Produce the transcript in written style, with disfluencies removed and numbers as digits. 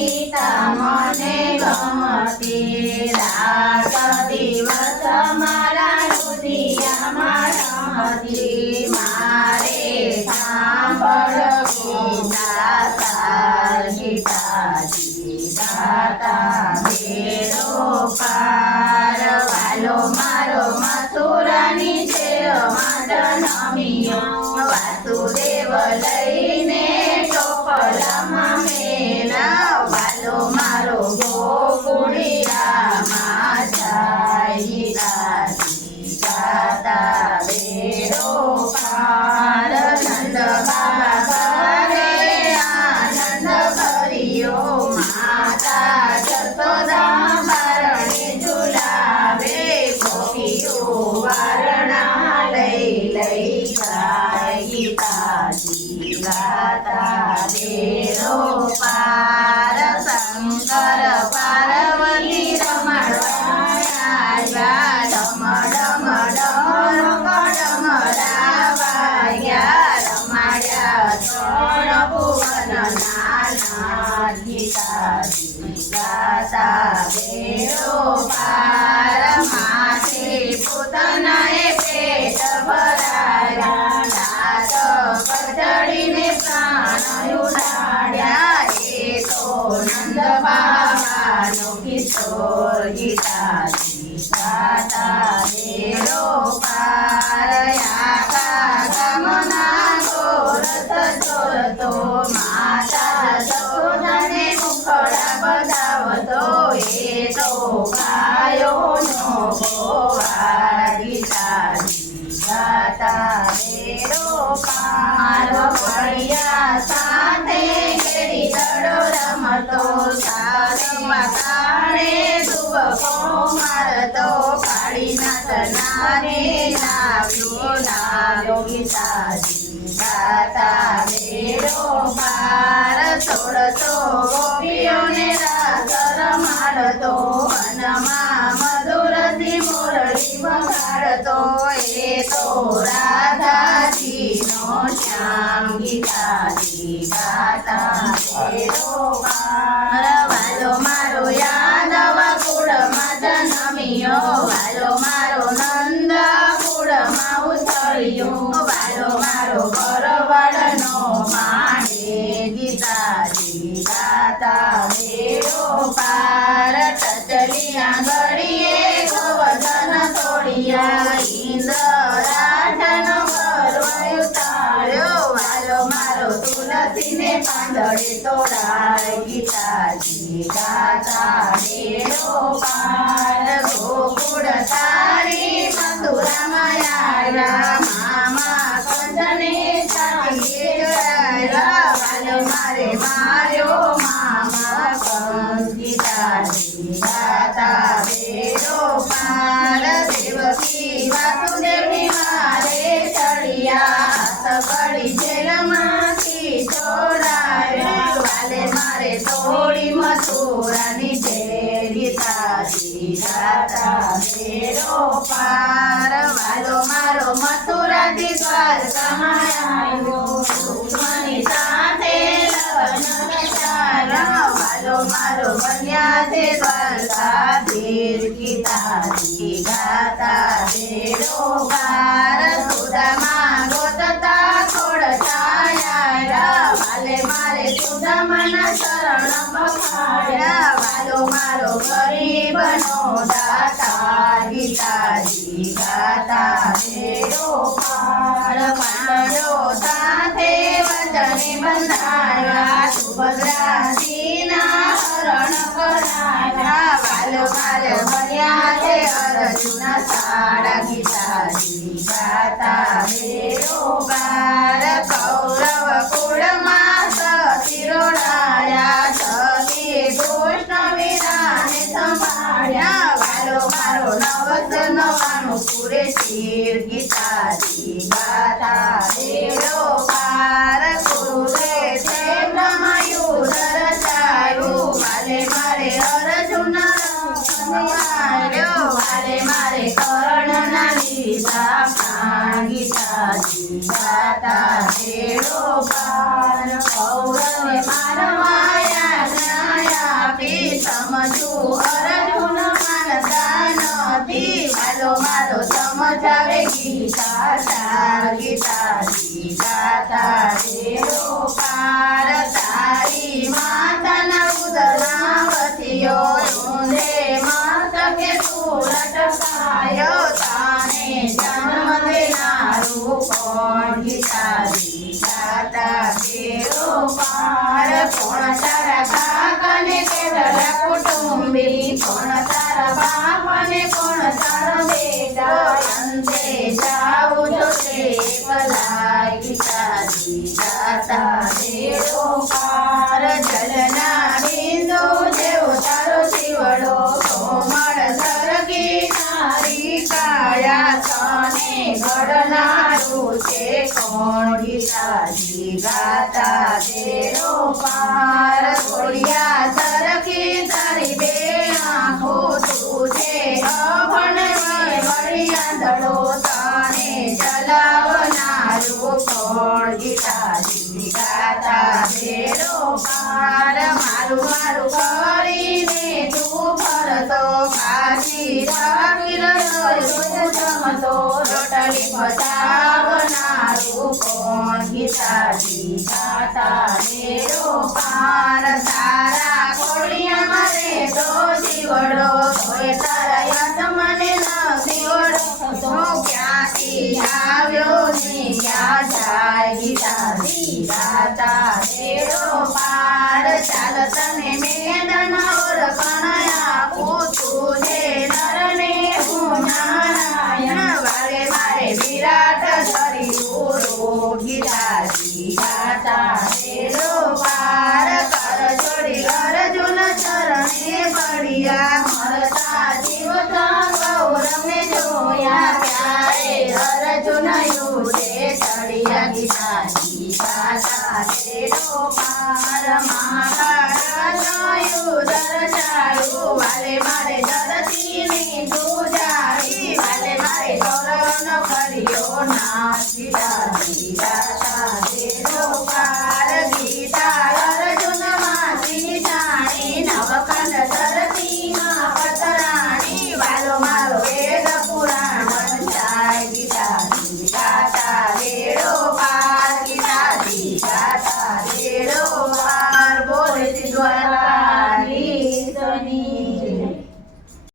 ગીતા મને ગમતી રાત દિવસ મારા રુદિયામાં રમતી મારે સાંભળવું સાર ગીતાજી ગાતા બેડો પાર વાલો મારો મથુરાની જેલમાં જન્મ્યો વાસુદેવ લઈને ટોપલામાં મેલા વાલો મારો ગોકુળિયામાં જાય ગીતાજી ગાતા બેડો પાર નંદ બાબા ઘરે આનંદ ભર્યો માતા જશોદા બારણે ઝુલાવે ગોપીઓ વારણા લઈ લઈ જાય ગીતાજી ગાતા બેડો પાર શંકર પાર્વતી રમણવા આવ્યા ડમ ડમ ડમ રમાડ્યા ત્રણ ભુવન નાના ગીતાજી ગાતા બેડો પાર માથે પોતાનાએ પેટ ભરાયા નાદ કચડીને પ્રાણ ઉડાડ્યા એ તો નંદ બાબાનો કિશોર ગીતાજી ગાતા બેડો પાર આખા ગામના ગોરસ ચોરતો માતા જશોદાને મુખડા બતાવતો એ તો ગાયોનો ગોવાળ ગીતાજી ગાતા બેડો પાર વળિયા સાથે કેરી દડો રમતો સાસમાં કાણે ધુબકો મારતો કાળી નાચનારે નાવ્યો ગીતાજી ગાતા બેડો પાર છોડતો ગોપીઓને રાસ રમાડતો વનમાં મધુરથી મુરલી વગાડતો એ તો રાધાજીનો શ્યામ ગીતાજી ગાતા બેડો પાર વાલો મારો યાદવ કુળમાં જન્મ્યો વાલો મારો નંદ કુળમાં ઉછળ્યો વાલો મારો ગરવડનો માણે ગીતાજી ગાતા બેડો પાર ટચલી આંગળીએ ગોવર્ધન તોડિયા ઇન્દ્ર રાજાનો ગર્વ ઉતાર્યો વાલો મારો તુલસીને પાંદડે તોડાય ગીતાજી ગાતા બેડો પાર ગોકુળ તારી મથુરામાં આવ્યા મામા કંસને ચાલીએ જોડાયા વાલો મારે માર્યો મામા કંસ ગીતાજી ગાતા બેડો પાર દેવકી વાસુદેવની મારે ચડિયા હાથ પડી જેલમાંથી છોડાવ્યા વાલે મારે તોડી મથુરાની જેલ ગીતાજી ગાતા બેડો પાર વાલો મારો મથુરાથી દ્વારકામાં આવ્યો રૂક્ષ્મણી સાથે લગ્ન રચાયા વાલો મારો બન્યા છે દ્વારકાધીશ ગીતાજી ગાતા બેડો પાર સુદામા ગોતતા ખોડ છાયા વાલે મારે સુદામાના શરણ પખાડ્યા વાલો મારો ગરીબનો દાતા ગીતાજી ગાતા બેડો પાર પાંડવો સાથે વચને બંધાયા સુભદ્રાજીના હરણ કરાયા વાલો મારે બન્યા છે અર્જુન સાડા ગીતાજી ગાતા બેડો પાર કૌરવ કુળમાં સતી રોડાયા સતી કૃષ્ણ વીરાને સંભાળ્યા વાલો મારો નવસ પૂરે શિર ગીતાજી ગાતા બેડો પાર કુરુક્ષેત્રે છે બ્રહ્મયુદ્ધ રચાયું વાલે મારે અર્જુન માર્યો વાલે મારે કર્ણના લીધા પ્રાણ ગીતાજી ગાતા બેડો પાર કૌરવે મારવાયા ગાતા ગીતાજી ગાતા બેડો પાર તારી માતાના ઉદરના વસીયો ઊંધે મસ્તકે તું લટકાયો તાને જન્મ દેનારું કોણ ગીતાજી ગાતા બેડો પાર કોણ તારા કાકાને કેટલા કુટુંબી કોણ તારા બાપાને કોણ તારા બેટા અંતે જાવું તો તે ભલા ગીતાજી ગાતા બેડો પાર જલના બિંદુ જેવો તારો શિવડો કોમળ સરગી નારી કાયા તને ઘડનારું છે કોણ ગીતાજી ગાતા બેડો પાર ઘોડિયા સરખી તારી બે આંખો તુજે અભણ વળિયાંદડો તને ચલાવનારું કોણ ગીતાજી ગાતા બેડો પાર મારું મારું કરીને તું ફરતો કાશી ફકીર જમતો રોટલી બતાવનારું કોણ ગીતાજી ગાતા બેડો પાર તારા ઘોડિયામાં રહેતો જીવડો તોય તારા યાદ મને ન દીવડો તું ક્યાંથી આવ્યો ને ક્યાં જાય ગીતાજી ગાતા બેડો પાર ચાલ તને મેદન